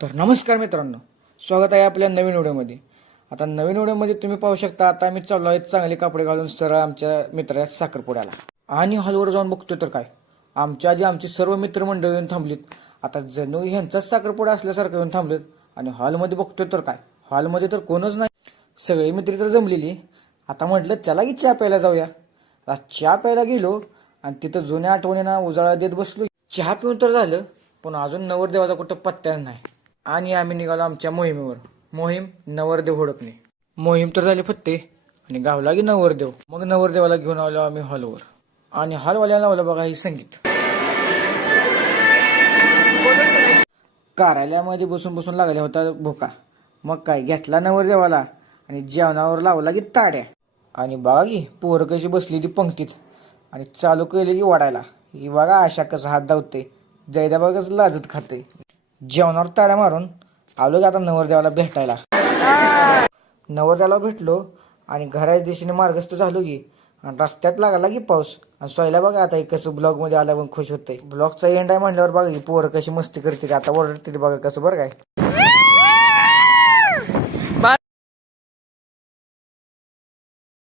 तर नमस्कार मित्रांनो, स्वागत आहे आपल्या नवीन व्हिडिओमध्ये. आता नवीन व्हिडिओमध्ये तुम्ही पाहू शकता, आता आम्ही चाललो आहे चांगले कपडे घालून सरळ आमच्या मित्राच्या साखरपुड्याला. आणि हॉलवर जाऊन बघतोय तर काय, आमच्या आधी आमची सर्व मित्रमंडळी येऊन थांबलीत. आता जणू ह्यांचाच साखरपुडा असल्यासारखं येऊन थांबलेत. आणि हॉलमध्ये बघतोय तर काय, हॉलमध्ये तर कोणच नाही, सगळी मित्र तर जमलेली. आता म्हटलं चला की चहा प्यायला जाऊया. आता चहा प्यायला गेलो आणि तिथं जुन्या आठवणींना उजाळा देत बसलो. चहा पिऊन तर झालं, पण अजून नवरदेवाचा कुठं पत्त्या नाही. आणि आम्ही निघालो आमच्या मोहिमेवर. मोहीम नवरदेव हुडकणे. मोहीम तर झाली फत्ते आणि गावला की नवरदेव. मग नवरदेवाला घेऊन आलो आम्ही हॉलवर. आणि हॉलवाल्याला लावलं बघा ही संगीत. कार्यालयामध्ये बसून बसून लागल्या होता भोका. मग काय घेतला नवरदेवाला आणि जेवणावर लावला की ताड्या. आणि बघा की पोरं कशी बसली ती पंक्तीत आणि चालू केली की वाढायला. ही बघा आशा कसं हात धावते, जयदा बघा कसं लाजत खाते. जेवणावर ताड्या मारून आलो की आता नवरदेवाला भेटायला. नवरदेवाला भेटलो आणि घराच्या दिशेने मार्गस्थ झालो की, आणि रस्त्यात लागला की पाऊस. आणि सोयला बघा आता कसं ब्लॉग मध्ये आला पण खुश होतंय. ब्लॉगचा एंड आहे म्हटल्यावर बघा की पोरं कशी मस्ती करते, आता ओरडते बघा कसं बरं काय.